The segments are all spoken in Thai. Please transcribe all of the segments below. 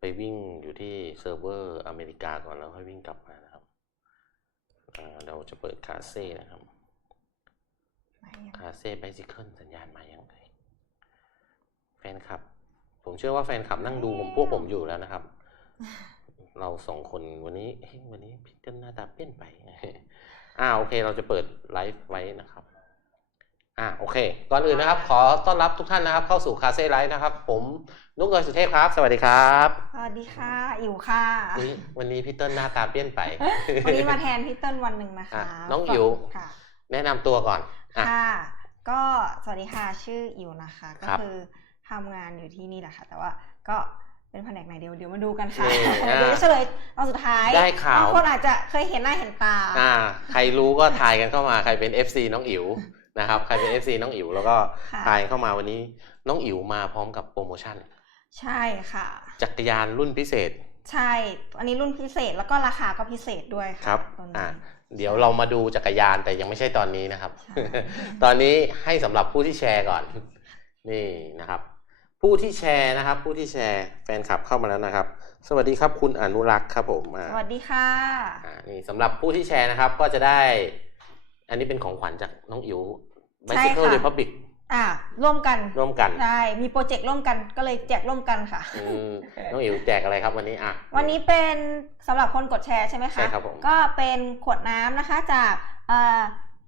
ไปวิ่งอยู่ที่เซิร์ฟเวอร์อเมริกาก่อนแล้วค่อยวิ่งกลับมานะครับอ่าเราจะเปิดคาเซ่นะครับมายังคาเซ่ไบซิเคิลสัญญาณมาอย่างไรแฟนคลับ ผมเชื่อว่าแฟนคลับนั่งดูผมพวกผมอยู่แล้วนะครับ เราสองคนวันนี้เฮ้ยวันนี้พี่เติ้ลหน้าตาเปลี่ยนไปอ่าโอเค เราจะเปิดไลฟ์ไว้นะครับ อ่าโอเค ก่อนอื่นนะครับ ขอต้อนรับทุกท่านนะครับ เข้าสู่คาเซ่ไลฟ์นะครับ ผมนุกเกยสุเทพครับ สวัสดีครับ สวัสดีค่ะ อิ๋วค่ะ อุ๊ยวันนี้พี่เติ้ลหน้าตาเปลี่ยนไป วันนี้มาแทนพี่เติ้ลวันหนึ่งนะคะ อะน้องอิ๋ว ค่ะ แนะนำตัวก่อน อะ ค่ะ ก็สวัสดีค่ะ ชื่ออิ๋วนะคะ ก็ครับคือทำงานอยู่ที่นี่แหละค่ะ แต่ว่าก็เป็นแผนกไหนเดียวเดี๋ยวมาดูกันค่ะ นี่อะเดี๋ยวจะเฉลยตอนสุดท้ายได้ข่าว บางคนอาจจะเคยเห็นหน้าเห็นตา อ่า ใครรู้ก็ทายกันเข้ามา ใครเป็น FC น้องอิ๋ว นะครับ ใครเป็น FC น้องอิ๋วแล้วก็ค่ะ ทายเข้ามาวันนี้ น้องอิ๋วมาพร้อมกับโปรโมชั่น ใช่ค่ะ จักรยานรุ่นพิเศษ ใช่ อันนี้รุ่นพิเศษแล้วก็ราคาก็พิเศษด้วยค่ะครับตัวนี้ อ่าเดี๋ยวเรามาดูจักรยานแต่ยังไม่ใช่ตอนนี้นะครับ ใช่ ตอนนี้ให้สำหรับผู้ที่แชร์ก่อน นี่นะครับ ผู้ที่แชร์นะครับ ผู้ที่แชร์แฟนคลับเข้ามาแล้วนะครับ สวัสดีครับคุณอนุรักษ์ครับผมอ่าสวัสดีค่ะ อ่านี่สำหรับผู้ที่แชร์นะครับ ก็จะได้ อันนี้เป็นของขวัญจากน้องอิ๋ว ใช่ Bicycle ค่ะ Republic อ่าร่วมกันร่วมกันใช่มีโปรเจกต์ร่วมกันก็เลยแจกร่วมกันค่ะ อืมน้องอิ๋วแจกอะไรครับวันนี้อะ วันนี้เป็นสำหรับคนกดแชร์ใช่ไหมคะ ใช่ครับผมก็เป็นขวดน้ำนะคะจาก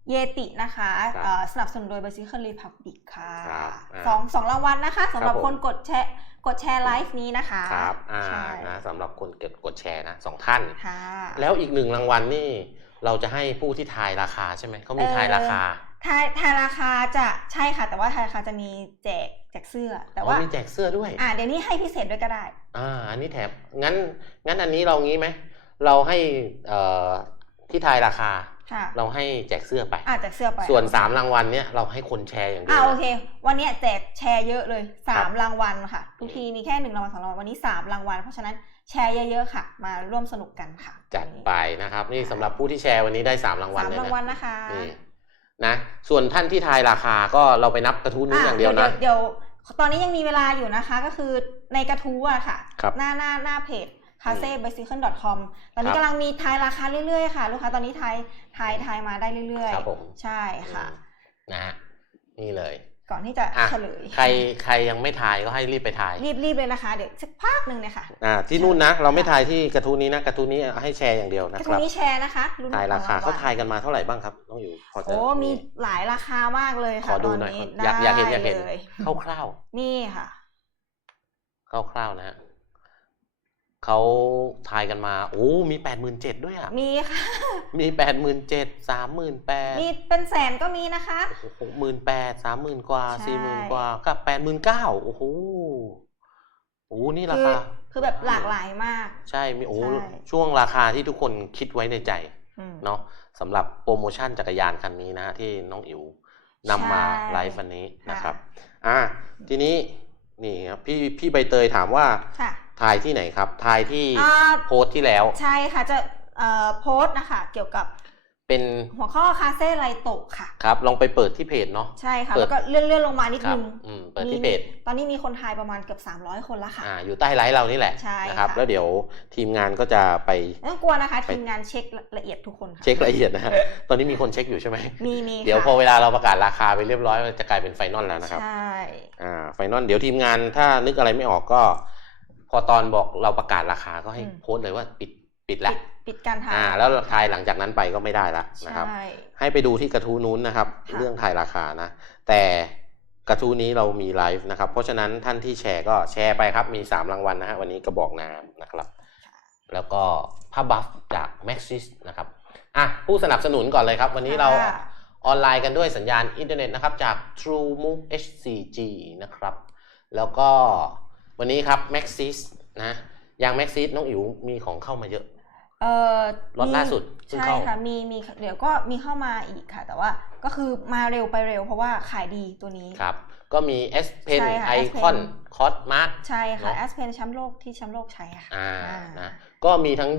เยตินะคะครับเอ่อสนับสนุนโดย Bicycle Republic ค่ะครับอ่าสองสองรางวัลนะคะสำหรับครับผมคนกดแชร์กดแชร์ไลฟ์นี้นะคะครับอ่าใช่นะสำหรับคนกดกดแชร์นะสองท่าน ค่ะ แล้วอีกหนึ่งรางวัลนี่ เราจะให้ผู้ที่ทายราคาใช่ไหมเขามีทายราคา ทายทายราคาจะใช่ค่ะ แต่ว่าทายราคาจะมีแจกแจกเสื้อ แต่อ๋อว่ามีแจกเสื้อด้วย อ่าเดี๋ยวนี้ให้พิเศษด้วยก็ได้ อ่า อันนี้แถมงั้นงั้นอันนี้เรางี้ไหมเราให้เอ่อที่ทายราคาค่ะเราให้แจกเสื้อไปอ่าแจกเสื้อไป ส่วนสามรางวัลเนี้ยเราให้คนแชร์อย่างเดีอ่ายวโอเค วันเนี้ยแจกแชร์เยอะเลยสาครัมบรางวัลค่ะทุกทีมีแค่หนึ่งรางวัลสองรางวัลวันนี้สามรางวัลเพราะฉะนั้นแชร์เยอะๆค่ะ มาร่วมสนุกกันค่ะ จัดไปนะครับ นี่สำหรับผู้ที่แชร์วันนี้ได้สามรางวัลสามเลยรางวัลนะนะคะ นี่นะส่วนท่านที่ทายราคาก็เราไปนับกระทู้นู้นอย่างเดียวนะเดี๋ยวตอนนี้ยังมีเวลาอยู่นะคะ ก็คือในกระทู้อะค่ะครับหน้าหน้าหน้าเพจ c a s e b i c y c l e c o m ตอนนี้ครับกำลังมีทายราคาเรื่อยๆค่ะ ลูกค้าตอนนี้ทายทายทายมาได้เรื่อยครับผมๆใช่ค่ะอืมนะฮะนี่เลย ก่อนที่จะอะเฉลย ใครใครยังไม่ทายก็ให้รีบไปทาย รีบรีบเลยนะคะ เดี๋ยวสักพักหนึ่งเนี่ยค่ะอ่าที่นู่นนะ เราไม่ทายที่กระทู้นี้นะกระทู้นี้ให้แชร์อย่างเดียวกนะระคทู้รับนี้แชร์นะคะลุ้นทายราคาของเขาทายกันมาเท่าไหร่บ้างครับน้องอยู่พอจะโอ้มีหลายราคามากเลยขค่ะอดูตอนหน่อยนี้อยากอยากเห็นอยากเห็นได้เลยคร่าวๆนี่ค่ะคร่าวๆนะฮะ เขาทายกันมา โอ้ มีแปดหมื่นเจ็ดด้วยอะ มีค่ะ มีแปดหมื่นเจ็ดสามหมื่นแปดมีเป็นแสนก็มีนะคะหกหมื่นแปดสามหมื่นกว่าใช่ สี่หมื่นกว่ากับแปดหมื่นเก้าโอ้โหโอ้โหนี่ราคือคา คือแบบหลากหลายมาก ใช่มีโอ้ใช่ ช่วงราคาที่ทุกคนคิดไว้ในใจอืม เนาะสำหรับโปรโมชั่นจักรยานคันนี้นะฮะที่น้องอิ๋วนำมาใช่ไลฟ์วันนี้ค่ะนะครับ อะทีนี้นี่ครับพี่พี่ใบเตยถามว่า ค่ะ ทายที่ไหนครับทายที่อ่า โพสต์ที่แล้ว ใช่ค่ะจะเอ่อโพสต์นะคะ เกี่ยวกับเป็นหัวข้อคาเซ่ไรโตะค่ะ ครับ ลองไปเปิดที่เพจเนาะ ใช่ค่ะ เปิด แล้วก็เลื่อนเลื่อนลงมานิดครันึบงอืมเปิดมีที่เพจ ตอนนี้มีคนทายประมาณเกือบ300 คนแล้วค่ะ อ่า อยู่ใต้ไลฟ์เรานี่แหละใช่นะครับ ค่ะ แล้วเดี๋ยวทีมงานก็จะไปไม่ต้องกลัวนะคะ ทีมงานเช็คละเอียดทุกคนค่ะ เช็คละเอียดนะฮะ ตอนนี้มีคนเช็คอยู่ใช่ไหม มีมีเดี๋ยวค่ะพอเวลาเราประกาศราคาไปเรียบร้อยมันจะกลายเป็นไฟนอลแล้วนะครับ ใช่ อ่า ไฟนอล เดี๋ยวทีมงานถ้านึกอะไรไม่ออกก็ พอตอนบอกเราประกาศราคาก็ให้โพสต์เลยว่าปิดปิดแล้วปิดปิดการทายอ่าแล้วทายหลังจากนั้นไปก็ไม่ได้ละนะครับใช่ให้ไปดูที่กระทู้นู้นนะครับค่ะเรื่องทายราคานะ แต่กระทู้นี้เรามีไลฟ์นะครับ เพราะฉะนั้นท่านที่แชร์ก็แชร์ไปครับ มี 3 รางวัลนะฮะวันนี้กระบอกน้ำนะครับ แล้วก็ผ้าบัฟจาก Maxis นะครับอะผู้สนับสนุนก่อนเลยครับ วันนี้เราค่ะออนไลน์กันด้วยสัญญาณอินเทอร์เน็ตนะครับ จาก TrueMove HCG นะครับ แล้วก็ วันนี้ครับ Maxis นะยาง Maxis น้องอิ๋วมีของเข้ามาเยอะเออล็อตมีล่าสุดเพิ่งใช่เข้าค่ะมีมีเดี๋ยวก็มีเข้ามาอีกค่ะ แต่ว่าก็คือมาเร็วไปเร็ว เพราะว่าขายดีตัวนี้ครับก็มี S Pen ใช่ค่ะ S Icon Pen Cosmark ใช่ค่ะเนอะแอสเพนแชมป์โลกที่แชมป์โลกใช้ค่ะอ่าอ่านะก็มีทั้ง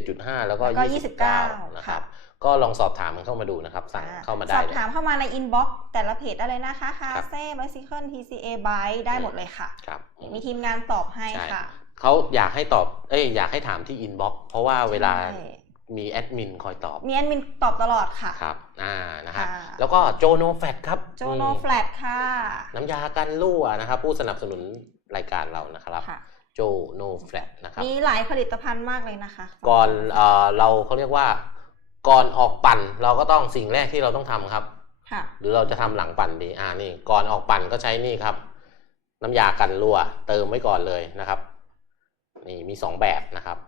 27.5 แล้วก็แล้วก็29 นะครับ ก็ลองสอบถามมันเข้ามาดูนะครับ สั่งอ่เข้ามาสได้อบเลยถามเข้ามาในอินบ็อกซ์แต่ละเพจได้เลยนะคะคาครับเซ่ไบซิเคิล TCA ไบได้หมดเลยค่ะครับมีทีมงานตอบให้ใช่ค่ะเขาอยากให้ตอบเอ้ยอยากให้ถามที่อินบ็อกเพราะว่าเวลาใช่มีแอดมินคอยตอบ มีแอดมินตอบตลอดค่ะ ครับ อ่า นะฮะค่ะแล้วก็โจโนแฟตครับ โจโนแฟลตค่ะ น้ำยากันรั่วนะครับ ผู้สนับสนุนรายการเรานะครับค่ะโจโนแฟตนะครับ มีหลายผลิตภัณฑ์มากเลยนะคะ ก่อนเอ่อเราเขาเรียกว่า ก่อนออกปั่นเราก็ต้องสิ่งแรกที่เราต้องทำครับค่ะหรือเราจะทำหลังปั่นดีอ่านี่ ก่อนออกปั่นก็ใช้นี่ครับ น้ำยากันรั่ว เติมไว้ก่อนเลยนะครับ นี่มีสองแบบนะครับ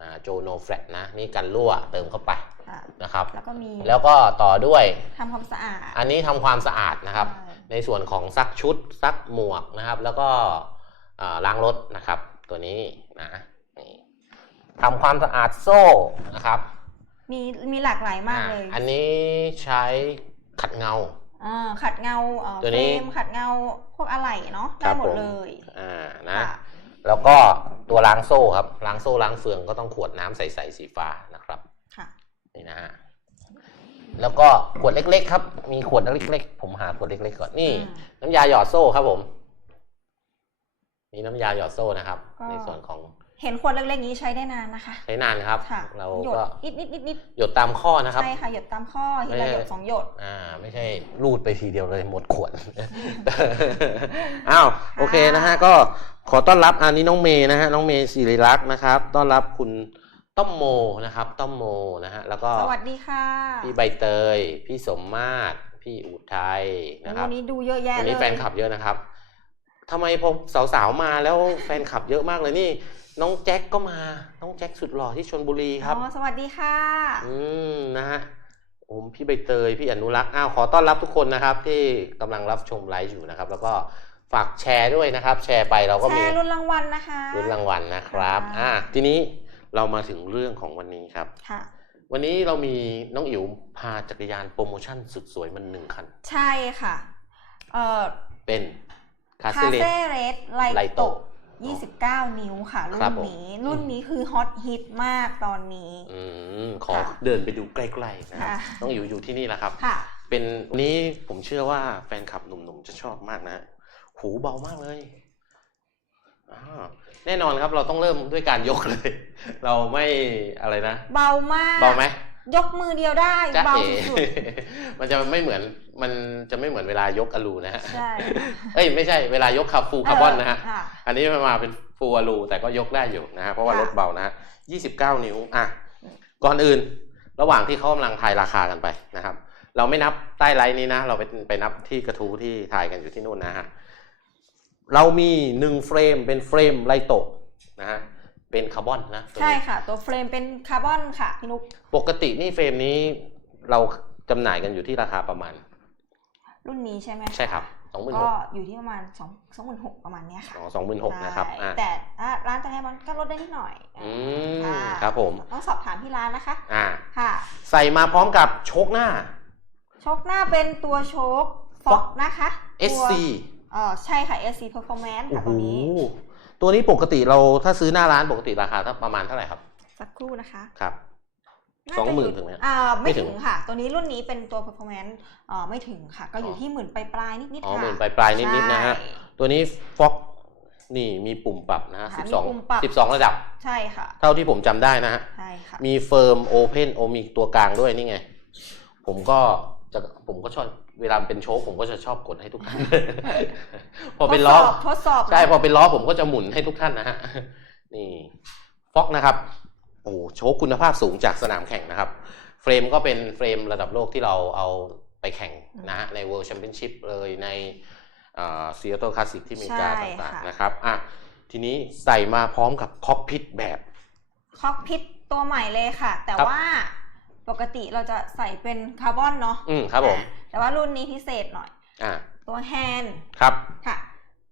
อ่าโจโนแฟตนะ นี่กันรั่วเติมเข้าไปค่ะนะครับ แล้วก็มีแล้วก็ต่อด้วยทำความสะอาด อันนี้ทำความสะอาดนะครับใช่ในส่วนของซักชุดซักหมวกนะครับ แล้วก็อ่าล้างรถนะครับ ตัวนี้นะนี่ทำความสะอาดโซ่นะครับ มีมีหลากหลายมากเลยอ่าอันนี้ใช้ขัดเงาอ่าขัดเงาเอ่อตัวเฟนี้รมขัดเงาพวกอะไหล่เนาะครัได้บหมดผมเลยอ่านะค่ะแล้วก็ตัวล้างโซ่ครับล้างโซ่ล้างเฟืองก็ต้องขวดน้ำใสๆสีฟ้านะครับค่ะนี่นะฮะแล้วก็ขวดเล็ก ๆ ครับ มีขวดเล็กๆผมหาขวดเล็ก ๆ ก่อนนี่อืมน้ำยาหยอดโซ่ครับผมนี่น้ำยาหยอดโซ่นะครับก็ในส่วนของ เห็นขวดเล็กๆนี้ใช้ได้นานนะคะใช้นานครับ ค่ะเราหยดก็นิดนิดนิดนิดหยดตามข้อนะครับ ใช่ค่ะหยดตามข้อทีไม่ละได้หยดสองหยดอ่าไม่ใช่รูดไปทีเดียวเลยหมดขวดอ้าวโอเคนะฮะก็ขอต้อนรับอันนี้น้องเมย์นะฮะน้องเมย์ศิริรักษ์นะครับ ต้อนรับคุณต้อมโมนะครับต้อมโมนะฮะแล้วก็สวัสดีค่ะ พี่ใบเตย พี่สมมาตรพี่อุทัยนะครับวันนี้ดูเยอะแยะวันเลยนี้แฟนคลับเยอะนะครับ ทำไมพอสาวๆมาแล้วแฟนคลับเยอะมากเลยนี่ น้องแจ็คก็มา น้องแจ็คสุดหล่อที่ชนบุรีครับอ๋อสวัสดีค่ะ อืมนะฮะผมพี่ใบเตยพี่อนุรักษ์อ้าวขอต้อนรับทุกคนนะครับ ที่กำลังรับชมไลฟ์อยู่นะครับ แล้วก็ฝากแชร์ด้วยนะครับ แชร์ไปเราก็แชมีร์รุ่นรางวัลนะคะรุ่นรางวัลนะครับค่ะอ่าทีนี้เรามาถึงเรื่องของวันนี้ครับค่ะวันนี้เรามีน้องอิ๋วพาจักรยานโปรโมชั่นสุดสวยมันหนึ่งคัน ใช่ค่ะ เอ่อเป็น คาคาเซ่เลเซ่เรสไลไลโตโต29 นิ้วค่ะ รุ่ครับนผมนี้ รุ่นนี้คือฮอตฮิตมากตอนนี้อืมขอค่ะเดินไปดูใกล้ๆนะครับค่ะน้องอิ๋วอยู่ที่นี่แหละครับค่ะเป็นวันนี้ผมเชื่อว่าแฟนคลับหนุ่มๆจะชอบมากนะฮะหูเบามากเลยอ่าแน่นอนครับเราต้องเริ่มด้วยการยกเลย เราไม่อะไรนะ เบามาก เบาไหม ยกมือเดียวได้จ๊ะเบาเอ๋สุดมันจะไม่เหมือนมันจะไม่เหมือนเวลายกอะลูนะฮะๆใช่เอ้ยไม่ใช่เวลายกคาฟูคาร์บอนนะฮะค่อันนี้มันมาเป็นฟูอะลูแต่ก็ยกได้อยู่นะฮะเพราะว่าค่ะรถเบานะฮะ29นิ้วอะก่อนอื่น ระหว่างที่เขากำลังทายราคากันไปนะครับ เราไม่นับใต้ไลน์นี้นะ เราไปไปนับที่กระทู้ที่ถ่ายกันอยู่ที่นู่นนะฮะเรามีหนึ่งเฟรมเป็นเฟรมไลโตะนะฮะ เป็นคาร์บอนนะตัวนี้ใช่ค่ะ ตัวเฟรมเป็นคาร์บอนค่ะพี่นุกปกตินี่เฟรมนี้เราจำหน่ายกันอยู่ที่ราคาประมาณ รุ่นนี้ใช่ไหมะใช่ครับสองหมื่นหก็กอยู่ที่ประมาณ2 2 6 0 0ประมาณเนี้ยค่ะสองหมื่นหกนะครับใช่อะแต่ถ้าร้านจะให้มันก็ลดได้นิดหน่อยอืมอ่าครับผมต้องสอบถามที่ร้านนะคะอ่าค่ะ ใส่มาพร้อมกับโชคหน้า โชคหน้าเป็นตัวโชคฟ็ Fox อกนะคะตัว SC เออใช่ค่ะ SC Performance โอ้ค่ะโหตัวนี้ ตัวนี้ปกติเราถ้าซื้อหน้าร้านปกติราคาถ้าประมาณเท่าไหร่ครับสักครู่นะคะครับาจะสองหมื่นยู่ถึงไหมอ่าไม่ไม่ถึถึงงค่ะ ตัวนี้รุ่นนี้เป็นตัว performance เอ่อไม่ถึงค่ะ ก็อยู่อ๋อ ที่หมื่นปลายปลายๆนิดๆอ๋อค่ะหมื่นปลายปลายๆนิดๆนะฮะใช่ ตัวนี้ฟ็อกนี่มีปุ่มปรับนะฮะค่ะสิบมีสองปุ่มปรับ สิบสองระดับ ใช่ค่ะเท่าที่ผมจำได้นะฮะ ใช่ค่ะ มีเฟิร์มโอเพนโอมีตัวกลางด้วยนี่ไง ผมก็จะผมก็ชอบ เวลาเป็นโชคผมก็จะชอบกดให้ทุกท่าน พอเป็นล้อทดสอบทดสอบใช่นะพอเป็นล้อผมก็จะหมุนให้ทุกท่านนะฮะนี่ฟ็อกนะครับโอ้โชคคุณภาพสูงจากสนามแข่งนะครับ เฟรมก็เป็นเฟรมระดับโลกที่เราเอาไปแข่งนะฮะใน World Championship เลยในซีแอตเทิลคลาสสิกที่อเมริกาใช่ต่างค่ะๆนะครับอะทีนี้ใส่มาพร้อมกับคอกพิทแบบคอกพิทตัวใหม่เลยค่ะ แต่ครับว่าปกติเราจะใส่เป็นคาร์บอนเนาะอืมครับผม แต่ว่ารุ่นนี้พิเศษหน่อยอะตัวแฮนด์ครับค่ะ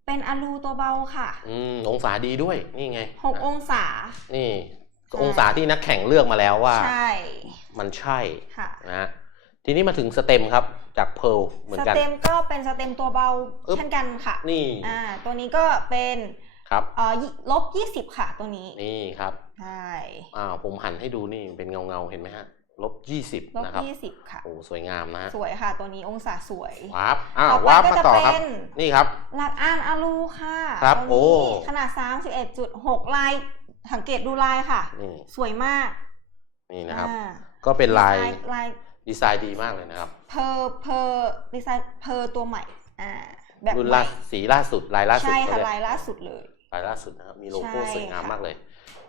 เป็นอลูตัวเบาค่ะอืมองศาดีด้วยนี่ไงหกองศา นี่ใช่องศาที่นักแข่งเลือกมาแล้วว่า ใช่ มันใช่ค่ะนะฮะทีนี้มาถึงสเต็มครับจากเพ a ร์เหมือสนกันเต็มก็เป็นสเต็มตัวเบาอึ๊บเช่นกันค่ะ นี่อ่าตัวนี้ก็เป็นครับเอ่อลบยี่สิบค่ะตัวนี้ นี่ครับ ใช่อ้าวผมหันให้ดูนี่เป็นเงาเงาๆเห็นไหมฮะ ลบยี่สิบลบนะครับยี่สิบค่ะ โอ้สวยงามนะฮะสวยค่ะ ตัวนี้องศาสวยวาร์ปอ้าวต่อไปวาร์ปก็มาจะต่อครับ เป็น นี่ครับ หลักอ่านอาลูค่ะครับตัวนี้โอ้ ขนาด 31.6 ลาย สังเกตดูลายค่ะ นี่สวยมากนี่นะครับ อ่าก็เป็นลายลาย ดีไซน์ดีมากเลยนะครับ เพอร์เพอร์ดีไซน์เพอร์ตัวใหม่อ่าแบบรุ่นใหล่าม่สีล่าสุดลายล่าสุดใช่เขาค่ะเรียกลายล่าสุดเลย ลายล่าสุดนะครับมีโลโก้ใช่สวยงามค่ะ มากเลย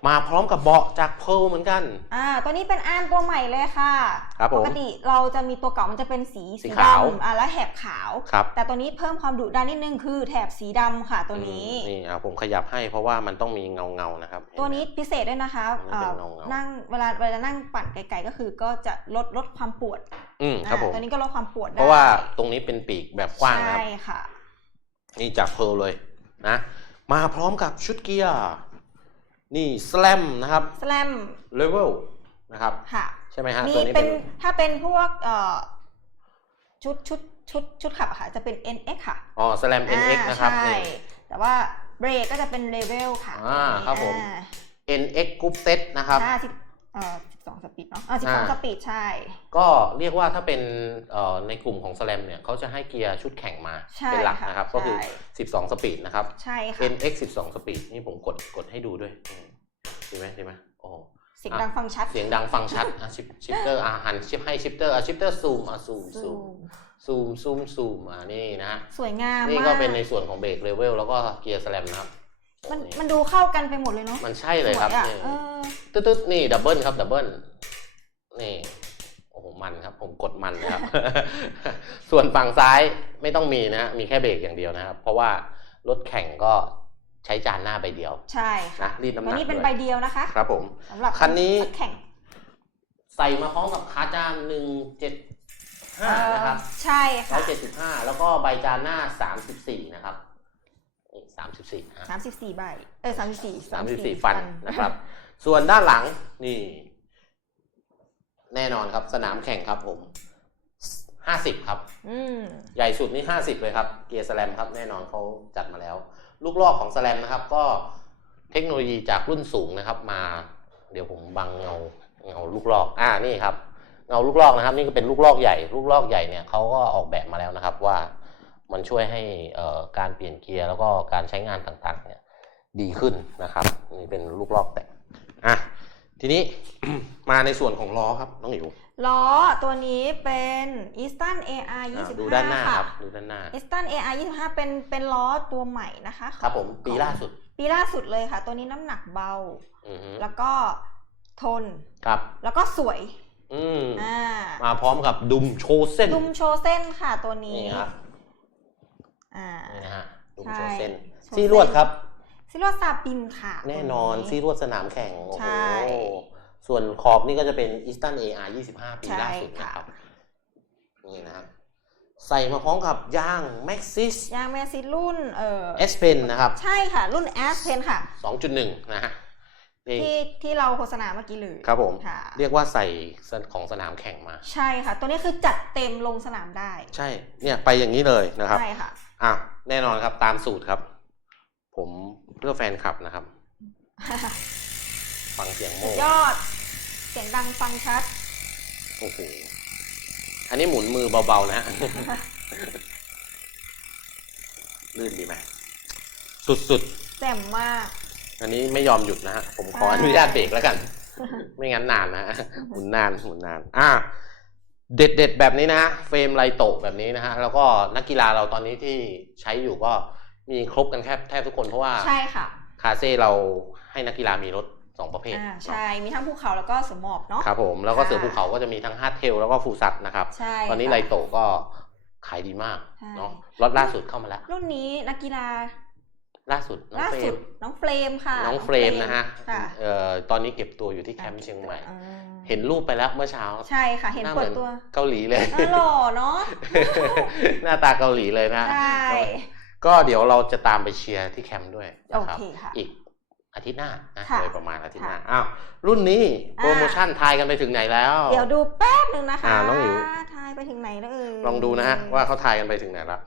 มาพร้อมกับเบาะจากเพลเหมือนกัน อ่า ตัวนี้เป็นอ่านตัวใหม่เลยค่ะ ครับผม ปกติเราจะมีตัวเก่ามันจะเป็นสีสีขาว ดำอ่าแล้วแถบขาว ครับ แต่ตัวนี้เพิ่มความดุดันนิดนึงคือแถบสีดำค่ะตัวนี้ อืมนี่อะผมขยับให้เพราะว่ามันต้องมีเงาเงาๆนะครับ ตัวนี้พิเศษด้วยนะคะมันเป็นอ่าเงาๆนั่งเวลาเวลานั่งปั่นไกลๆก็คือก็จะลดลดความปวดอืมครับผม อ่าตัวนี้ก็ลดความปวดได้เพราะว่าตรงนี้เป็นปีกแบบกว้างนะครับ ใช่ค่ะ นี่จากเพลเลยนะ มาพร้อมกับชุดเกียร์ นี่สแลมนะครับสแลมเลเวลนะครับค่ะใช่ไหมฮะมีตัวนี้เป็เป็นนถ้าเป็นพวกเอ่อชุดชุดชุดชุดขับอะค่ะ จะเป็น NX ค่ะอ๋อสแลม NX อ่านะครับใช่นี่ แต่ว่าเบรกก็จะเป็นเลเวลค่ะอ่าครับผม อ่า NX Group Set นะครับ ห้าสิบเอ่อสิ บสองสปีดเนาะอ่าสิบสองอ่าสปีดใช่ ก็เรียกว่าถ้าเป็นเอ่อในกลุ่มของสแลมเนี่ยเขาจะให้เกียร์ชุดแข่งมาใช่เป็นหลักค่ะนะครับ ก็คือใช่12 สปีดนะครับ ใช่ค่ะ NX 12 สปีดนี่ผมกดกดให้ดูด้วยอืมดีไหมดีไหมโอ้เสียงดังฟังชัด เสียงดังฟังชัดอะชิปชิปเตอร์อะหันชิปให้ชิปเตอร์อะชิปเตอร์ซูมอะซูมซูมซูมซูมซูมอะนี่นะฮะสวยงามนี่มากก็เป็นในส่วนของเบรกเลเวลแล้วก็เกียร์สแลมนะครับมันนี่มันดูเข้ากันไปหมดเลยเนาะ มันใช่เลยครับสวอะนี่เออ ตึ๊ดตึ๊ดนี่ดับเบิลครับดับเบิลนี่โอ้โหมันครับ ผมกดมันนะครับ ส่วนฝั่งซ้ายไม่ต้องมีนะฮะมีแค่เบรกอย่างเดียวนะครับ เพราะว่ารถแข่งก็ใช้จานหน้าใบเดียว ใช่ค่ะนะรีดน้ำหตัวนักนี้เป็นด้วยใบเดียวนะคะ ครับผมสำหรับคันนี้รถแข่งใส่มาพร้อมกับขาจานหนึ่งเจ็ดห้านะครับเอ่อใช่ร้อค่ะยเจ็ดสิบห้าแล้วก็ใบจานหน้าสามสิบสี่นะครับนี่สามสิบสี่สามสิบสี่ใบ เออสามสิบสี่สามสิบสี่ฟันนะครับ ส่วนด้านหลังนี่ แน่นอนครับ สนามแข่งครับผมห้าสิบครับอืมใหญ่สุดนี่ห้าสิบเลยครับ เกียร์สแลมครับ แน่นอนเขาจัดมาแล้ว ลูกลอกของสแลมนะครับ ก็เทคโนโลยีจากรุ่นสูงนะครับ มา เดี๋ยวผมบังเงาเงาลูกลอก อ่านี่ครับ เงาลูกลอกนะครับ นี่ก็เป็นลูกลอกใหญ่ ลูกลอกใหญ่เนี่ยเขาก็ออกแบบมาแล้วนะครับ ว่ามันช่วยให้เอ่อการเปลี่ยนเกียร์แล้วก็การใช้งานต่างๆ เนี่ย ดีขึ้นนะครับ นี่เป็นลูกลอกแต่งอะ ทีนี้ มาในส่วนของล้อครับน้องอิ๋วล้อตัวนี้เป็น Easton AR อะ25ดูด้านหน้าค่ะครับดูด้านหน้า Easton AR 25เป็นเป็นล้อตัวใหม่นะคะของครับผมปีล่าสุดปีล่าสุดเลยค่ะ ตัวนี้น้ำหนักเบา อือฮึแล้วก็ทนครับ แล้วก็สวยอืมอ่ามาพร้อมกับดุมโชว์เส้น ดุมโชว์เส้นค่ะตัวนี้นี่ครับ อ่า นี่นะฮะดุมใช่โชว์เส้นโชว์เส้นซี่ลวดครับ ซิลวซาปินค่ะ แน่นอนตัวซี่ลวดสนามแข่ง โอ้ใช่ โห ส่วนขอบนี่ก็จะเป็น Easton AR 25ปีใช่ล่าสุดค่ะนะครับ นี่นะครับ ใส่มาพร้อมกับยาง Maxxis ยางแมสซิรุ่นเอ่อ S Pen นะครับใช่ค่ะ รุ่น S Pen ค่ะ2.1นะฮะนี่ ที่ที่เราโฆษณาเมื่อกี้เลยครับผม ค่ะ เรียกว่าใส่ของสนามแข่งมา ใช่ค่ะ ตัวนี้คือจัดเต็มลงสนามได้ ใช่ เนี่ยไปอย่างนี้เลยนะครับ ใช่ค่ะ อะ แน่นอนครับตามสูตรครับ ผมเพื่อแฟนคลับนะครับ ฟังเสียงโม่ยอด เสียงดังฟังชัด โอ้โห อันนี้หมุนมือเบาๆนะฮะลื่นดีไหม สุดแจ่มมากๆอันนี้ไม่ยอมหยุดนะฮะ ผมขอใช่อนุญาตเบรกแล้วกัน ไม่งั้นนานนะฮะหมุนนานหมุนนาน อะเด็ดๆแบบนี้นะฮะ เฟรมไรโตะแบบนี้นะฮะ แล้วก็นักกีฬาเราตอนนี้ที่ใช้อยู่ก็ มีครบกันแทบแทบทุกคนเพราะว่าใช่ค่ะ คาเซ่เราให้นักกีฬามีรถสองประเภทอ่าเนาะใช่ มีทั้งภูเขาแล้วก็เสือหมอบเนาะครับผมแล้วก็ค่ะเสือภูเขาก็จะมีทั้งฮาร์ดเทลแล้วก็ฟูซัตนะครับ ใช่ตอนนี้ค่ะไรโตะก็ขายดีมากใช่เนาะรถล่าสุดเข้ามาแล้ว รุ่นนี้นักกีฬา ล่าสุดน้องล่าเฟรสุมดน้องเฟรมค่ะ น้องเฟรมนะฮะค่ะเอ่อตอนนี้เก็บตัวอยู่ที่แคมป์เชียงใหม่อ่าเห็นรูปไปแล้วเมื่อเช้า ใช่ค่ะ เห็นหน้าเปิมืดอนตัว เกาหลีเลยเออหล่อเนาะหน้าตาเกาหลีเลยนะใช่ ก็เดี๋ยวเราจะตามไปเชียร์ที่แคมป์ด้วยโอนะครับเคค่ะอีกอาทิตย์หน้านะค่ะโดยประมาณอาทิตย์หน้าค่ะอ้าวรุ่นนี้อ่าโปรโมชั่นทายกันไปถึงไหนแล้ว เดี๋ยวดูแป๊บหนึ่งนะคะอ่าน้องอิ๋วทายไปถึงไหนแล้วเอ่ยลองดูนะฮะว่าเขาทายกันไปถึงไหนแล้ว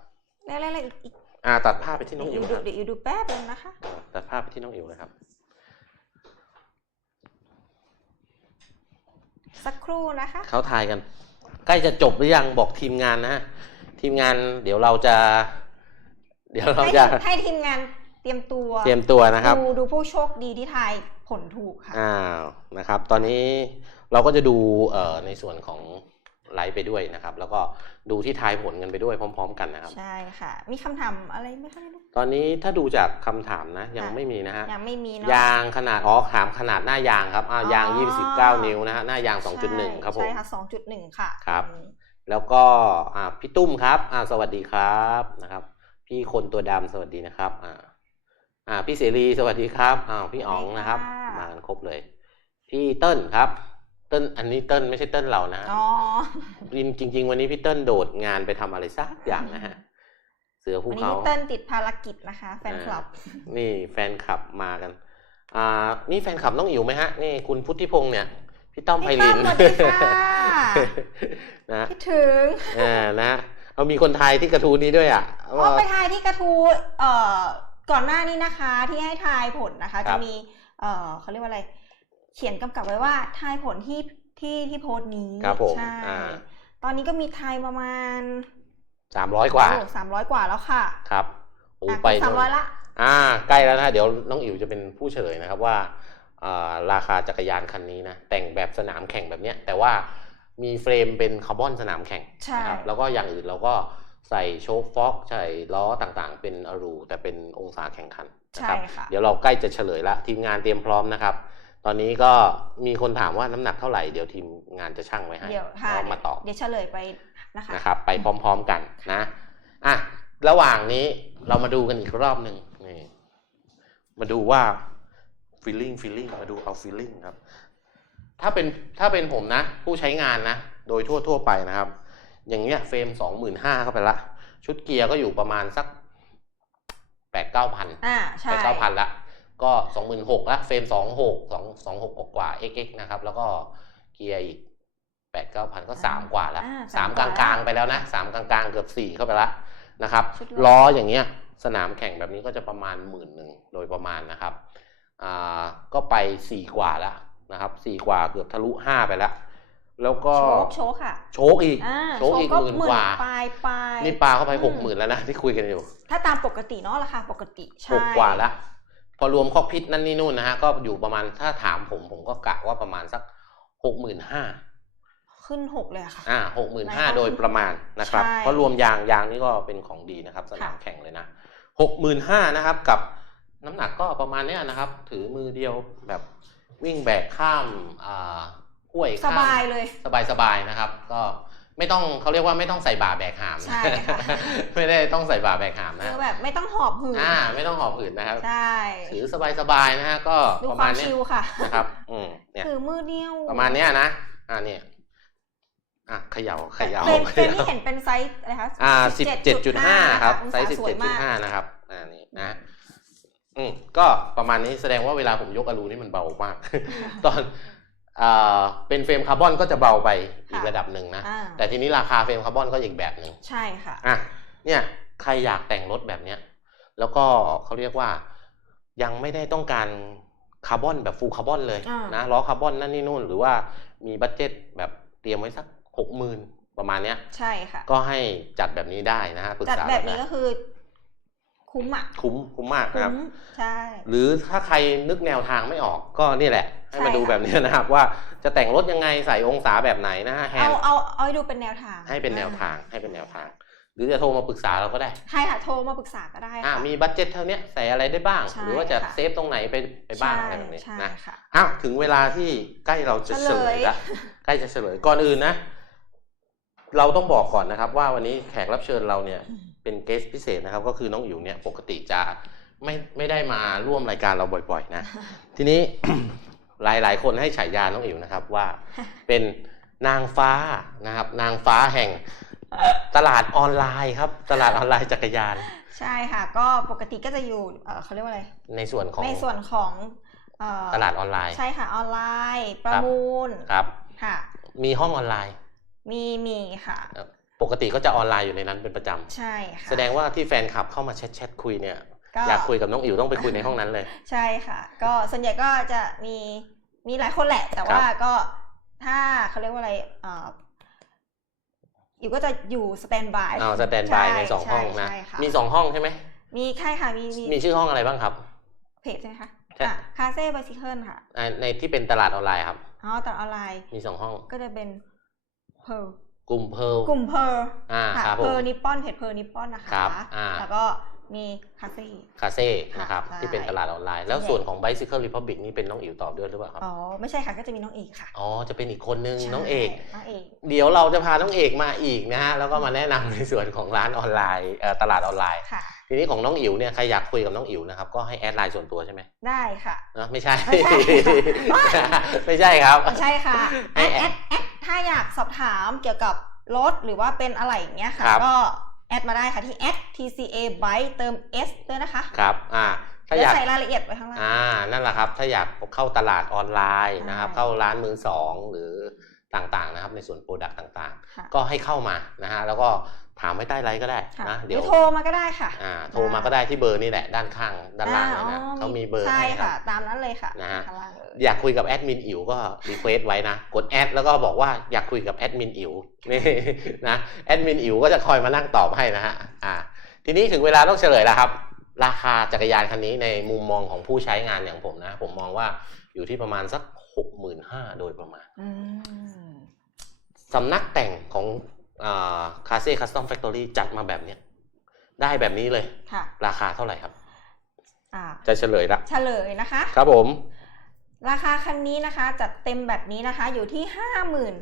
แล้วแล้วแล้วอีกอีกอ่าตัดภาพไปที่น้องเดี๋อิ๋ยววคดูรับเดี๋ยวดูแป๊บหนึงนะคะ ตัดภาพไปที่น้องอิ๋วนะครับ สักครู่นะคะเขาทายกัน ใกล้จะจบหรือยังบอกทีมงานนะทีมงานเดี๋ยวเราจะ เดี๋ยวเราให้จะทีมให้ทีมงานเตรียมตัวเตรียมตัวนะครับ ดูดูผู้โชคดีที่ทายผลถูกค่ะอ้าวนะครับ ตอนนี้เราก็จะดูเอ่อในส่วนของไลฟ์ไปด้วยนะครับ แล้วก็ดูที่ทายผลกันไปด้วยพร้อม ๆ กันนะครับ ใช่ค่ะ มีคำถามอะไรไหมคะลูก ตอนนี้ถ้าดูจากคำถามนะ ยังค่ะ ไม่มีนะฮะยังไม่มีเนาะ ยางขนาดอ๋อถามขนาดหน้ายางครับอ่าอ๋อ ยาง 29 นิ้วนะฮะหน้ายาง 2.1 ครับผม ใช่ค่ะสองจุดหนึ่งค่ะครับอืมแล้วก็อ่าพี่ตุ้มครับอ่าสวัสดีครับนะครับ พี่คนตัวดำสวัสดีนะครับ อ่า อ่า พี่เสรีสวัสดีครับอ้าวพี่อ๋องนะครับ มากันครบเลย พี่เติ้ลครับ เติ้ลอันนี้เติ้ลไม่ใช่เติ้ลเรานะอ๋อจริงๆวันนี้พี่เติ้ลโดดงานไปทำอะไรสักอย่างนะฮะเสือภูวันนี้เขาพี่เติ้ลติดภารกิจนะคะ แฟนคลับ นี่แฟนคลับมากัน อ่า นี่แฟนคลับน้องอิ๋วไหมฮะนี่คุณพุทธิพงษ์เนี่ยพี่ต้อมไพพี่ลิต้อมนสวัสดีค่ะนะคิดถึงอ่านะ เอามีคนไทยที่กระทู้นี้ด้วยอะเพราะไปทายที่กระทู้เอ่อก่อนหน้านี้นะคะ ที่ให้ทายผลนะคะครัจะบมีเอ่อเขาเรียกว่าอะไร เขียนกำกับไว้ว่าทายผลที่ที่ที่โพสต์นี้ครับผมใช่อ่าตอนนี้ก็มีทายประมาณสามร้อยกว่าสามร้อยกว่าแล้วค่ะ ครับโอ้อะไปสามร้อยละอ่า ใกล้แล้วนะเดี๋ยวน้องอิ๋วจะเป็นผู้เฉลยนะครับว่าอ่าราคาจักรยานคันนี้นะแต่งแบบสนามแข่งแบบเนี้ย แต่ว่า มีเฟรมเป็นคาร์บอนสนามแข่งใช่ นะครับแล้วก็อย่างอื่นเราก็ใส่โชคฟอกใส่ล้อต่างๆ เป็นอลูแต่เป็นองศาแข่งขันนะใช่ครับ ค่ะ เดี๋ยวเราใกล้จะเฉลยละทีมงานเตรียมพร้อมนะครับ ตอนนี้ก็มีคนถามว่าน้ำหนักเท่าไหร่เดี๋ยวทีมงานจะชั่งไว้ให้เดี๋ยวค่ะแล้วเดี๋ยวมาตอบ เดี๋ยวเฉลยไปนะคะ นะครับไปพร้อมๆกันนะอะระหว่างนี้เรามาดูกันอีกรอบหนึ่งนี่มาดูว่า feeling feeling มาดูเอา feeling ครับ ถ้าเป็นถ้าเป็นผมนะ ผู้ใช้งานนะ โดยทั่วทั่วๆไปนะครับ อย่างเงี้ยเฟรมสองหมื่นห้าเข้าไปละ ชุดเกียร์ก็อยู่ประมาณสักแปดเก้าพันอ่าใช่แปดเก้าพันละ ก็สองหมื่นหกละ เฟรมสองหกสองสองหกกว่า xx นะครับ แล้วก็เกียร์อีกแปดเก้าพันก็สามกว่าละอ่สามกกว่ลางๆไปแล้วนะสามกลางๆเกือบสี่เข้าไปละนะครับชุดล้ออย่างเงี้ยสนามแข่งแบบนี้ก็จะประมาณหมื่นหนึ่งโดยประมาณนะครับอ่าก็ไปสี่กว่าละ นะครับสี่กว่าเกือบทะลุห้าไปแล้ว แล้วก็โชคโชคค่ะ โชคอีกอ่าโชคอีกก็หมื่นกว่าปลายปลายนี่ปลาเข้าไปอืมหกหมื่นแล้วนะที่คุยกันอยู่ ถ้าตามปกติเนาะราคาปกติใช่หกกว่าละพอรวมคอกพิษนั่นนี่นู่นนะฮะก็อยู่ประมาณถ้าถามผมผมก็กะว่าประมาณสักหกหมื่นห้าขึ้นหกเลยอะค่ะอ่าหกหมื่นไหนห้าคะโดยประมาณนะครับใช่เพราะรวมยางยางนี่ก็เป็นของดีนะครับสนามค่ะแข่งเลยนะหกหมื่นห้านะครับกับน้ำหนักก็ประมาณเนี้ยนะครับ ถือมือเดียวแบบ วิ่งแบกข้ามอ่าห้วยสข้ามบายเลย สบายสบายๆนะครับ ก็ไม่ต้องเขาเรียกว่าไม่ต้องใส่บ่าแบกหามนะใช่ค่ะไม่ได้ต้องใส่บ่าแบกหามนะคือแบบไม่ต้องหอบหืดอ่า ไม่ต้องหอบหืดนะครับใช่ถือสบายๆนะฮะก็ดูประความาณมเนี้ยชิลค่ะนะครับ อืมเนี่ยถือมือเดียวประมาณเนี้ยนะอ่าเนี่ยอะเขย่าเขย่าเฟรมเขเฟรมย่าที่เห็นเป็นไซส์อะไรคะอ่าสิบเจ็ดจุดห้าครับองไซศาส์สิบสวเจ็ยดจุดมากห้านะครับอ่านี่นะ อืมก็ประมาณนี้แสดงว่าเวลาผมยกอลูนี่มันเบามาก ตอนอ่าเป็นเฟรมคาร์บอนก็จะเบาไปอีกค่ะระดับหนึ่งนะอ่า แต่ทีนี้ราคาเฟรมคาร์บอนก็อีกแบบหนึ่ง ใช่ค่ะ อะเนี่ยใครอยากแต่งรถแบบเนี้ยแล้วก็เขาเรียกว่ายังไม่ได้ต้องการคาร์บอนแบบฟูลคาร์บอนเลยอ่าน นะล้อคาร์บอนนั่นนี่นู่น หรือว่ามีบัตเจ็ตแบบเตรียมไว้สักหกหมื่นประมาณเนี้ย ใช่ค่ะ ก็ให้จัดแบบนี้ได้นะฮะปรึกจัดษาแบบกันี้ได้ก็คือ คุ้มอะคุ้มคุ้มมากนะครับคุ้มใช่หรือถ้าใครนึกแนวทางไม่ออกก็นี่แหละ ให้มาใช่ดูค่ะแบบนี้นะครับ ว่าจะแต่งรถยังไงใส่องศาแบบไหนนะฮะแฮเอานด์เอาเอาให้ดูเป็นแนวทาง ให้เป็นแนวอ่ทางให้เป็นแนวทาง หรือจะโทรมาปรึกษาเราก็ได้ใช่ค่ะโทรมาปรึกษาก็ได้อ่าค่ะมีบัตเจ็ตเท่าเนี้ยใส่อะไรได้บ้างใช่หรือว่าจะค่ะเซฟตรงไหนไปไปบ้างใช่อะไรแบบนี้ใช่นะค่ะอ้าวถึงเวลาที่ใกล้เราจะเฉเฉลลยยละใกล้จะเฉลยก่อนอื่นนะเราต้องบอกก่อนนะครับว่าวันนี้แขกรับเชิญเราเนี่ย เป็นเกสพิเศษนะครับ ก็คือน้องอิ๋วเนี่ยปกติจะไม่ไม่ได้มาร่วมรายการเราบ่อยๆนะ ทีนี้หลายหลายๆ คนให้ฉายาน้องอิ๋วนะครับว่า เป็นนางฟ้านะครับ นางฟ้าแห่งตลาดออนไลน์ครับ ตลาดออนไลน์จักรยาน ใช่ค่ะ ก็ปกติก็จะอยู่เอ่อเขาเรียกว่าอะไร ในส่วนของในส่วนของเอ่อตลาดออนไลน์ ใช่ค่ะออนไลน์ ประครับมูลครับค่ะ มีห้องออนไลน์ มีมีค่ะ ปกติก็จะออนไลน์อยู่ในนั้นเป็นประจำใช่ค่ะ แสดงว่าที่แฟนคลับเข้ามาแชทแชทคุยเนี่ยก็ อยากคุยกับน้องอิ๋วต้องไปคุยในห้องนั้นเลย ใช่ค่ะ ก็ส่วนใหญ่ก็จะมีมีหลายคนแหละ แต่ครับว่าก็ถ้าเขาเรียกว่าอะไรเอ่ออิ๋วก็จะอยู่สแตนบายเอาสแตนบายในสองห้องนะใช่ค่ะมีสองห้องใช่ไหมมีใช่ค่ะมีมีมีชื่อห้องอะไรบ้างครับ เพจใช่ไหมคะใช่ คาเซ่ไบซิเคิลค่ะอ่าในที่เป็นตลาดออนไลน์ครับ อ๋อแต่ออนไลน์มีสองห้อง ก็จะเป็นเพร์ กลุ่มเพลกลุ่มเพร์อ่าค่ะครับผเพมร์นิปปอนเพจเพร์นิปปอนนะคะครับอ่าแล้วก็มีคาเซ่คาเซ่นะครับใช่ที่เป็นตลาดออนไลน์ แล้วใช่ส่วนของ Bicycle Republic นี่เป็นน้องอิ๋วตอบด้วยหรือเปล่าครับ อ๋อ ไม่ใช่ค่ะก็จะมีน้องเอกค่ะ อ๋อ จะเป็นอีกคนนึงน้องเอกใช่น้องเอกเดี๋ยวเราจะพาน้องเอกมาอีกนะฮะแล้วก็มาแนะนำในส่วนของร้านออนไลน์เอ่อตลาดออนไลน์ค่ะทีนี้ของน้องอิ๋วเนี่ยใครอยากคุยกับน้องอิ๋วนะครับก็ให้แอดไลน์ส่วนตัวใช่ไหมได้ค่ะนะไม่ใช่ ไม่ใช่ไม่ใช่ครับไม่ใช่ค่ะแอให้ดแอแอดดแอด ถ้าอยากสอบถามเกี่ยวกับรถหรือว่าเป็นอะไรอย่างเงี้ยค่ะ ครับ ก็แอดมาได้ค่ะที่แอด TCA Byte เติม S ด้วยนะคะครับอ่าถ้าแล้อวยาก ใส่รายละเอียดไว้ข้างล่าง อ่า นั่นแหละครับ ถ้าอยากเข้าตลาดออนไลน์นะครับ ใช่ เข้าร้านมือสอง หรือ ต่างๆนะครับในส่วนโปรดักต์ต่างค่ะๆก็ให้เข้ามานะฮะแล้วก็ถามไว้ใต้ไลน์ก็ได้ค่ะนะหเดี๋รืยวอโทรมาก็ได้ค่ะอ่าโทรมาก็ได้ที่เบอร์นี่แหละด้านข้างด้านล่างเลยนะอ๋อเขามีเบอร์ใช่ให้ครัค่ะบตามนั้นเลยค่ะนะฮะข้างล่างเลยอยากคุยกับแอดมินอิ๋วก็รีเควสไว้นะกดแอดแล้วก็บอกว่าอยากคุยกับแอดมินอิ๋วนี่นะแอดมินอิ๋วก็จะคอยมานั่งตอบให้นะฮะอ่าทีนี้ถึงเวลาต้องเฉลยแล้วครับ ราคาจักรยานคันนี้ในมุมมองของผู้ใช้งานอย่างผมนะ ผมมองว่าอยู่ที่ประมาณสักหกหมื่นห้าโดยประมาณอืม สำนักแต่งของคาเซ่คัสตอมแฟคทอรี่จัดมาแบบเนี้ยได้แบบนี้เลยค่ะราคาเท่าไหร่ครับอ่าจะเฉลยละเฉลยนะคะ ครับผม ราคาคันนี้นะคะจัดเต็มแบบนี้นะคะ อยู่ที่ห้าหมื่น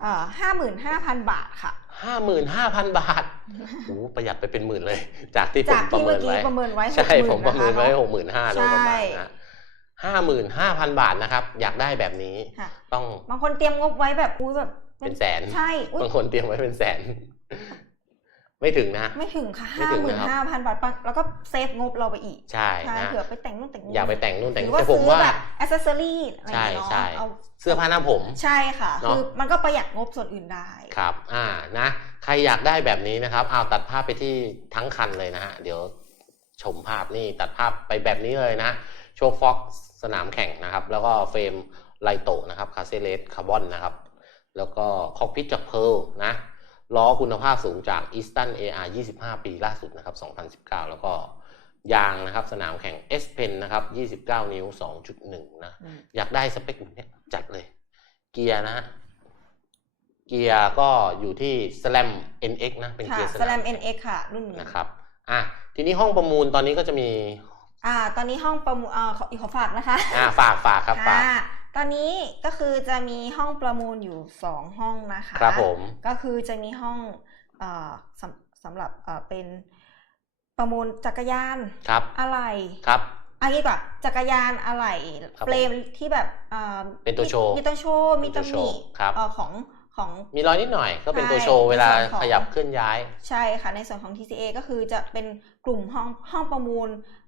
เอ่อห้าหมื่นห้าพันบาทค่ะห้าหมื่นห้าพันบาทโอ้โหประหยัดไปเป็นหมื่นเลย จากที่ผมจากประที่เมิเมื่อนกี้ไว้ประเมินไว้ใช่60,000ผมประเมินไว้คหกหมื่นห้าโดยประมาณใช่นะห้าหมื่นห้าพันบาทนะครับ อยากได้แบบนี้ค่ะต้องบางคนเตรียมงบไว้แบบอุ้ยแบบ เป็นแสนใช่อุ้ยบางคนเตรียมไว้เป็นแสน ไม่ถึงนะ ไม่ถึงค่ะไม่ห้าถึงหมื่นนะครับห้าพันบาทปังแล้วก็เซฟงบเราไปอีก ใช่ใช่นะเผื่อไปแต่งนู่นแต่งนี่อย่าไปแต่งนู่นแต่งหรืนี่อว่าแต่ผมซื้อว่าแบบอ c เซอรี่อะไรอย่างเงี้ยใช่เนาะใช่เอาเสื้อผ้าหน้าผม ใช่ค่ะเนอะคือมันก็ประหยัดงบส่วนอื่นได้ครับ อ่านะใครอยากได้แบบนี้นะครับเอาตัดภาพไปที่ทั้งคันเลยนะฮะเดี๋ยวชมภาพนี่ตัดภาพไปแบบนี้เลยนะโชคฟ็อกสนามแข่งนะครับ แล้วก็เฟรมไลโตนะครับคาเซเลสคาร์บอนนะครับ แล้วก็คอกพิทจากเพร์ลนะล้อคุณภาพสูงจาก Easton AR 25 ปีล่าสุดนะครับ 2019 แล้วก็ยางนะครับ สนามแข่ง S Pen นะครับ 29 นิ้ว 2.1 นะอืมอยากได้สเปคแบบเนี้ยจัดเลย เกียร์นะฮะเกียร์ก็อยู่ที่ Slam NX นะ เป็นค่ะเกียร์สสนามแลมแข่ง NX ค่ะ รุ่นนี้นะครับ อะ ทีนี้ห้องประมูลตอนนี้ก็จะมี อ่า ตอนนี้ห้องประมูลอ่าขออีกขอฝากนะคะ อ่า ฝากฝากครับฝากค่ะ ตอนนี้ก็คือจะมีห้องประมูลอยู่สองห้องนะคะครับผมก็คือจะมีห้องเอ่อสำสำหรับเอ่อเป็นประมูลจักรยานครับอะไหล่ครับอันนี้ดีกว่าจักรยานอะไหล่ครับผมเฟรมที่แบบเอ่อเป็นตัวโชว์มีตัวโชว์มีเป็นตัวตำโชหนิว์ครับเอ่อของของมีรอยนิดหน่อยก็เป็นตัวใช่โชว์เวลาในส่วนของขยับเคลื่อนย้าย ใช่ค่ะในส่วนของ TCA ก็คือจะเป็นกลุ่มห้องห้องประมูลเอ่อ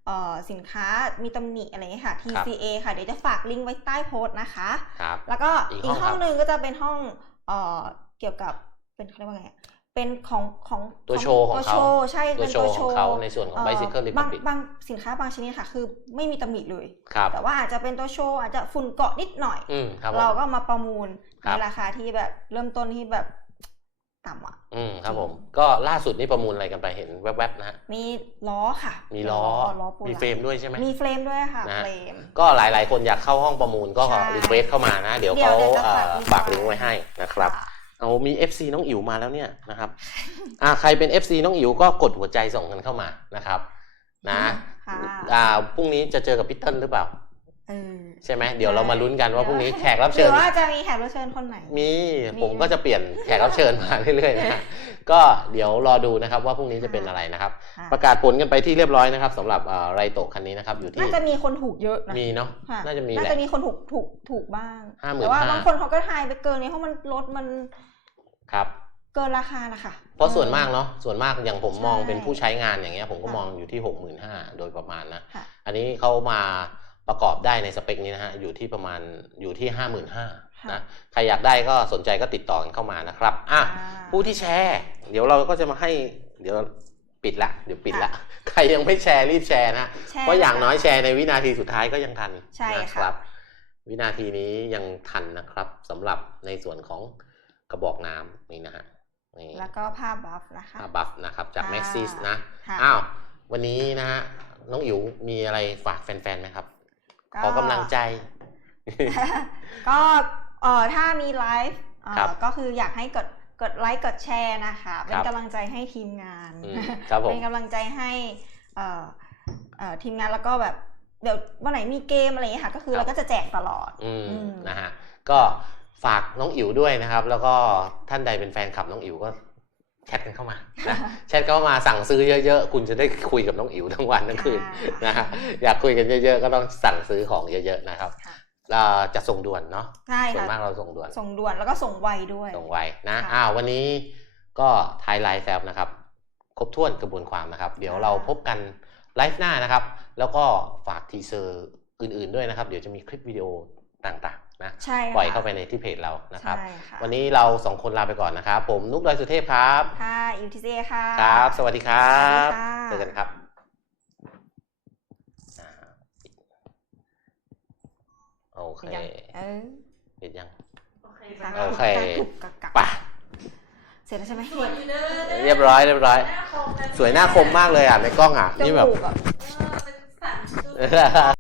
สินค้ามีตำหนิอะไรอย่างเงี้ยค่ะ TCA ค่ะ เดี๋ยวจะฝากลิงก์ไว้ใต้โพสต์นะคะ ครับ แล้วก็อีกอีกห้ห้อองงครับหนึ่งก็จะเป็นห้องเอ่อเกี่ยวกับเป็นเขาเรียกว่าไงอะเป็นของของตัวโชว์ของตัวเขาโชว์ใช่ตัวเป็นโชตัวว์โชของว์เขาในส่วนของเอ่อ Bicycle บาง Republic บางสินค้าบางชนิดค่ะ คือไม่มีตำหนิเลยครับแต่ว่าอาจจะเป็นตัวโชว์อาจจะฝุ่นเกาะนิดหน่อยอืมครับผมเราก็มาประมูลครัในบราคาที่แบบเริ่มต้นที่แบบ ต่ำอะ อืมครับผม ก็ล่าสุดนี่ประมูลอะไรกันไปเห็นแวบๆนะฮะ มีล้อค่ะ มีล้อ ล้อปูนมีเฟรมด้วยใช่ไหมมีเฟรมด้วยค่ะนะเฟรม ก็หลายๆ คนอยากเข้าห้องประมูลก็ใช่รีเควสเข้ามานะ เดี๋ยวเดี๋ยเขาวเดี๋ยวจะเอ่อฝาฝากกลิลิงงก์ก์ไว้ไว้ให้นะครับค่ะเอามี FC น้องอิ๋วมาแล้วเนี่ยนะครับอ่าใครเป็น FC น้องอิ๋วก็กดหัวใจส่งกันเข้ามานะครับ นะค่ะอ่าพรุ่งนี้จะเจอกับพี่เติ้ลหรือเปล่าเออ ใช่ไหมเดี๋ยวเรามาลุ้นกันว่าพรุ่งนี้แขกรับหเชิรืญอว่าจะมีแขกรับเชิญคนไหนมีมีผมก็จะเปลี่ยนแขกรับเชิญมาเรื่อยๆนะฮะก็เดี๋ยวรอดูนะครับว่าพรุ่งนี้จะเป็นอะไรนะครับค่ะประกาศผลกันไปที่เรียบร้อยนะครับสำหรับเอ่อไรโตะคันนี้นะครับอยู่ที่น่าจะมีคนถูกเยอะนะมีเนาะค่ะน่าจะมีแหน่าละจะมีคนถูกถูกถูกบ้าง55,000แต่ว่าบางคนเขาก็ทายไปเกินเนี่ยเพราะมันลดมันครับเกินราคานะคะเพราะส่วนมากเนาะส่วนมากอย่างผมใช่มองเป็นผู้ใช้งานอย่างเงี้ยผมก็ค่ะมองอยู่ที่หกหมื่นห้าโดยประมาณนะค่ะอันนี้เขามา ประกอบได้ในสเปคนี้นะฮะอยู่ที่ประมาณอยู่ที่ห้าหมื่นห้าค่ะนะใครอยากได้ก็สนใจก็ติดต่อกันเข้ามานะครับอะอ่าผู้ที่แชร์ เดี๋ยวเราก็จะมาให้เดี๋ยวปิดละเดี๋ยวปิดละใครยังไม่แชร์รีบแชร์นะแชร์เพราะอย่างน้อยค่ะแชร์ในวินาทีสุดท้ายก็ยังทันใช่นะค่ะครับ วินาทีนี้ยังทันนะครับสำหรับในส่วนของกระบอกน้ำนี่นะฮะนี่แล้วก็ผ้าบัฟนะคะอ่าบัฟนะครับจากค่ะแม็กซิสนะค่ะอ้าววันนี้นะฮะน้องอิ๋วมีอะไรฝากแฟนๆไหมครับ ขอกำลังใจ ก็เอ่อถ้ามีไลฟ์เอ่อครับก็คืออยากให้กดกดไลค์กดแชร์นะคะ เป็นครับกำลังใจให้ทีมงานอืมครับผมเป็นกำลังใจให้เอ่อเอ่อทีมงานแล้วก็แบบเดี๋ยววันไหนมีเกมอะไรอย่างเงี้ยค่ะก็คือครับเราก็จะแจกตลอดอืมอืมนะฮะก็ฝากน้องอิ๋วด้วยนะครับ แล้วก็ท่านใดเป็นแฟนคลับน้องอิ๋วก็ แชทกันเข้ามานะแชทเข้ามาสั่งซื้อเยอะ ๆ คุณจะได้คุยกับน้องอิ๋วทั้งวันทั้งคืนค่ะนะฮะอยากคุยกันเยอะๆ ก็ต้องสั่งซื้อของเยอะ ๆ นะครับค่ะเราจะส่งด่วนเนาะใช่ส่วนค่ะมากเราส่งด่วน ส่งด่วนแล้วก็ส่งไวด้วย ส่งไวนะค่ะอ้าววันนี้ก็ไทยไลฟ์แซมนะครับ ครบถ้วนกระบวนความนะครับ เดี๋ยวค่ะเราพบกันไลฟ์หน้านะครับ แล้วก็ฝากทีเซอร์อื่น ๆด้วยนะครับ เดี๋ยวจะมีคลิปวิดีโอต่างๆ นะใช่ค่ะปล่อยเข้าไปในที่เพจเรานะครับใช่ค่ะวันนี้เราสองคนลาไปก่อนนะครับ ผมนุกดอยสุเทพครับค่ะอิวทีเค่ะ ครับ สวัสดีครับสวัสดีค่ะเจอกันครับอ่าโอเคเป็นยังเออปิดยังโอเคค่ะโอเคกุกกักกักไปเสร็จแล้วใช่ไหมสวยอยู่เด้อเรียบร้อยเรียบร้อยหน้าคมนะสวยหน้าคมมากเลยอะในกล้องอะจนี่แบบ